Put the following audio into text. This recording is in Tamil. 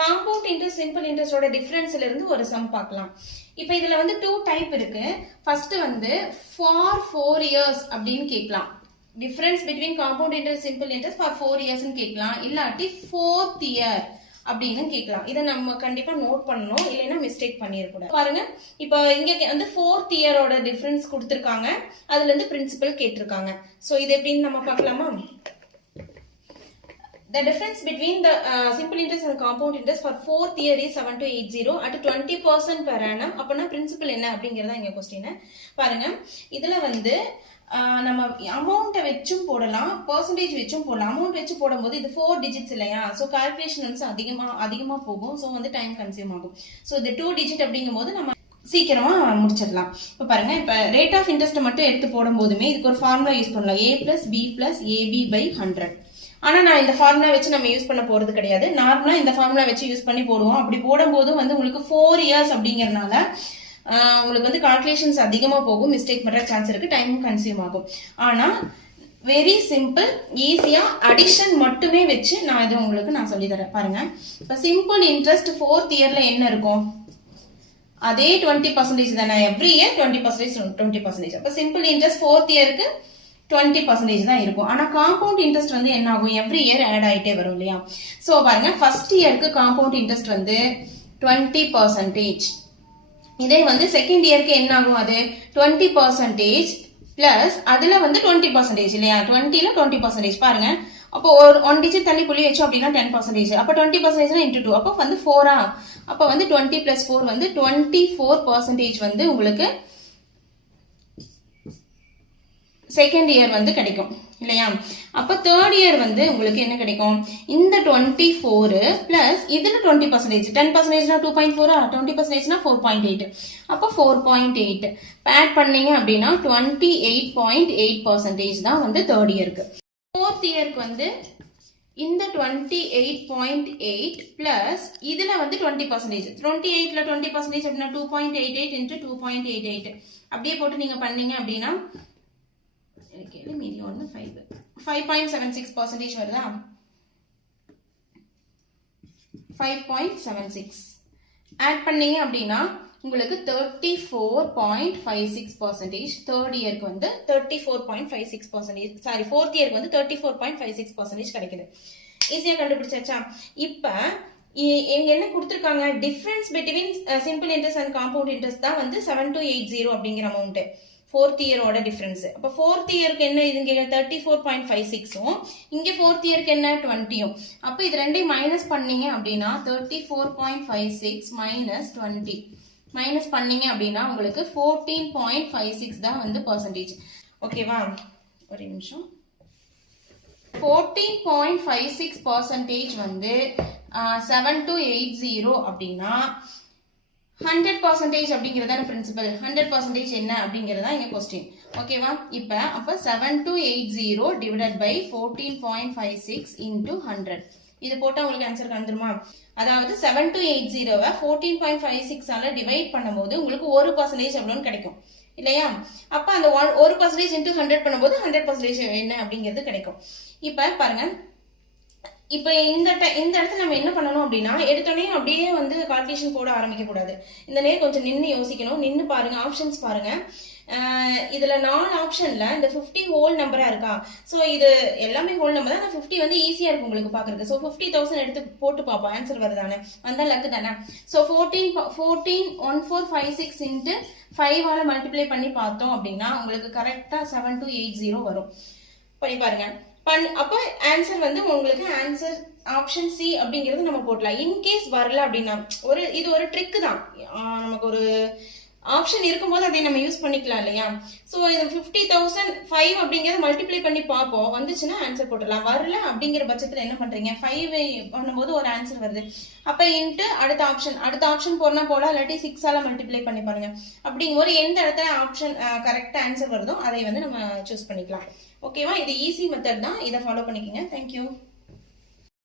காம்பவுண்ட் இன்ட்ரெஸ்ட் சிம்பிள் இன்ட்ரெஸ்டோட டிஃபரன்ஸ்ல இருந்து ஒரு சம் பார்க்கலாம். இப்போ இதுல வந்து 2 டைப் இருக்கு. ஃபர்ஸ்ட் வந்து ஃபார் 4 இயர்ஸ் அப்படின்னு கேட்கலாம். Difference between compound interest simple interest for 4 இயர்ஸ்னு கேட்கலாம். இல்லாட்டி 4th இயர் அப்படின்னு கேட்கலாம். இதை நம்ம கண்டிப்பா நோட் பண்ணணும், இல்லைன்னா மிஸ்டேக் பண்ணிடக்கூடாது. பாருங்க, இப்போ இங்க வந்து 4th இயரோட டிஃபரன்ஸ் கொடுத்துருக்காங்க, அதுல இருந்து பிரின்சிபல் கேட்டிருக்காங்க. ஸோ இது எப்படின்னு நம்ம பார்க்கலாமா? The difference between the simple interest and compound interest for 4th year is 7280 at 20% per annum. அப்பனா principal என்ன அப்படிங்கறத இங்க क्वेश्चन. பாருங்க, இதுல வந்து நம்ம அமௌண்ட் வெச்சும் போடலாம், பெர்சன்டேஜ் வெச்சும் போடலாம். அமௌண்ட் வெச்சு போடும்போது இது 4 டிஜிட்ஸ் இல்லையா, சோ கால்குலேஷன் வந்து அதிகமா போகும், சோ வந்து டைம் கன்சியூம் ஆகும். சோ இந்த 2 டிஜிட் அப்படிங்கும்போது நம்ம சீக்கிரமா முடிச்சிடலாம். இப்போ பாருங்க, இப்போ ரேட் ஆஃப் இன்ட்ரெஸ்ட் மட்டும் எடுத்து போடும்போதுமே இதுக்கு ஒரு ஃபார்முலா யூஸ் பண்ணலாம், a plus b plus ab by 100. ஆனா நான் இந்த ஃபார்முலா வச்சு நம்ம யூஸ் பண்ண போறது கிடையாது. நார்மலா இந்த ஃபார்முலா வச்சு யூஸ் பண்ணி போடுவோம். அப்படி போடும்போது வந்து உங்களுக்கு 4 இயர்ஸ் அப்படிங்கறதுனால உங்களுக்கு வந்து கால்குலேஷன்ஸ் அதிகமா போகும், மிஸ்டேக் பண்ற சான்ஸ் இருக்கு, டைம் கன்சியூம் ஆகும். ஆனா வெரி சிம்பிள், ஈஸியா அடிஷன் மட்டுமே வச்சு நான் இது உங்களுக்கு நான் சொல்லி தரேன். பாருங்க, இப்ப சிம்பிள் இன்ட்ரெஸ்ட் 4th இயர்ல என்ன இருக்கும், அதே 20% தானே, எவ்ரி இயர் 20%. அப்ப சிம்பிள் இன்ட்ரெஸ்ட் 4th இயருக்கு 20% தான் இருக்கும். ஆனா காம்பவுண்ட் இன்ட்ரெஸ்ட் வந்து என்ன ஆகும், எவ்ரி இயர் ஆட் ஆயிட்டே வரும் இல்லையா. சோ பாருங்க, ஃபர்ஸ்ட் இயருக்கு காம்பவுண்ட் இன்ட்ரெஸ்ட் வந்து 20%. இதே வந்து செகண்ட் இயருக்கு என்ன ஆகும், அது 20% பிளஸ் அதுல வந்து 20% இல்லையா, 20ல 20%. பாருங்க, அப்போ ஒரு 1 டிஜிட் தள்ளி புள்ளி வச்சோம் அப்படின்னா 10%. அப்ப 20% இன்டூ 2, அப்போ வந்து 4. அப்ப வந்து 20 பிளஸ் 4 வந்து 24% வந்து உங்களுக்கு செகண்ட் இயர் வந்து கிடைக்கும் இல்லையா. அப்ப தேர்ட் இயர் வந்து உங்களுக்கு என்ன கிடைக்கும், இந்த 24 பிளஸ் இதுல 20%. 10%னா 2.4, 20%னா 4.8. அப்ப 4.8 ஆட் பண்ணீங்க அப்படின்னா 28.8% தான் வந்து தேர்ட் இயருக்கு. ஃபோர்த் இயருக்கு வந்து இந்த 28.8 பிளஸ் இதுல வந்து 20%. 28ல 20% அப்படின்னா 2.88 into 2.88 அப்படியே போட்டு நீங்க பண்ணீங்க அப்படின்னா மீதி 5.76% வருதா, 5.76 ஆட் பண்ணீங்க அப்படின்னா உங்களுக்கு 34.56%. தேர்ட் இயருக்கு வந்து 34.56%, சாரி ஃபோர்த் இயருக்கு வந்து 34.56% கிடைக்குது. ஈஸியா கண்டுபிடிச்சாச்சா? இப்ப இங்க என்ன கொடுத்திருக்காங்க, difference between simple interest and compound interest தான் வந்து 7280 அப்படிங்கிற அமௌண்ட், 4th இயரோட டிஃபரன்ஸ். அப்ப 4th இயருக்கு என்ன, இதுங்க 34.56ம் இங்க 4th இயருக்கு என்ன 20ம். அப்ப இது ரெண்டையும் மைனஸ் பண்ணீங்க அப்படின்னா 34.56 மைனஸ் 20 மைனஸ் பண்ணீங்க அப்படின்னா உங்களுக்கு 14.56 தான் வந்து பெர்சன்டேஜ். ஓகேவா, ஒரு நிமிஷம். 14.56% வந்து 7280 அப்படின்னா 100% அப்படிங்கறத பிரின்சிபல், 100% என்ன அப்படிங்கறதா இங்க क्वेश्चन. ஓகேவா, இப்ப அப்ப 7280 டிவைடட் பை 14.56 into 100 இது போட்டா உங்களுக்கு ஆன்சர் வந்துருமா? அதாவது 7280வை 14.56 ஆல டிவைட் பண்ணும்போது உங்களுக்கு 1% எவ்வளவுன்னு கிடைக்கும் இல்லையா. அப்ப அந்த 1% into 100 பண்ணும்போது 100% என்ன அப்படிங்கிறது கிடைக்கும். இப்ப பாருங்க, இப்ப இந்த இடத்துல நம்ம என்ன பண்ணணும் அப்படின்னா, எடுத்தோடனே அப்படியே வந்து கால்குலேஷன் போட ஆரம்பிக்க கூடாது. இந்த நேரம் கொஞ்சம் நின்று யோசிக்கணும். நின்று பாருங்க, ஆப்ஷன்ஸ் பாருங்க. இதுல 4 ஆப்ஷன்ல இந்த 50 ஹோல் நம்பரா இருக்கா, சோ இது எல்லாமே ஹோல் நம்பர் தான். 50 வந்து ஈஸியா இருக்கும் உங்களுக்கு பாக்குறதுக்கு. சோ 50,000 எடுத்து போட்டு பார்ப்போம், ஆன்சர் வருதானே, வந்தா லக்கு தானே. சோ 14.1456 into 5 ஆல மல்டிப்ளை பண்ணி பார்த்தோம் அப்படின்னா உங்களுக்கு கரெக்டா 7280 வரும். பண்ணி பாருங்க. அப்ப ஆன்சர் வந்து உங்களுக்கு ஆன்சர் ஆப்ஷன் சி அப்படிங்கிறது நம்ம போடலாம். இன்கேஸ் வரல அப்படின்னா இது ஒரு ட்ரிக் தான், நமக்கு ஒரு ஆப்ஷன் இருக்கும்போது அதை நம்ம யூஸ் பண்ணிக்கலாம் இல்லையா. சோ இது 50,000 5 அப்படிங்கறத மல்டிப்ளை பண்ணி பார்ப்போம், வந்துச்சுன்னா ஆன்சர் போட்டுடலாம். வரல அப்படிங்கிற பட்சத்துல என்ன பண்றீங்க, 5 பண்ணும்போது ஒரு ஆன்சர் வருது, அப்ப இன்ட்டு அடுத்த ஆப்ஷன் போனா போலாம், இல்லாட்டி 6 ஆல மல்டிப்ளை பண்ணி பாருங்க. அப்படிங்கும்போது எந்த இடத்துல ஆப்ஷன் கரெக்டா ஆன்சர் வருதோ அதை வந்து நம்ம சூஸ் பண்ணிக்கலாம். ஓகேவா, இது ஈஸி மெத்தட் தான், இதை ஃபாலோ பண்ணிக்கோங்க. தேங்க்யூ.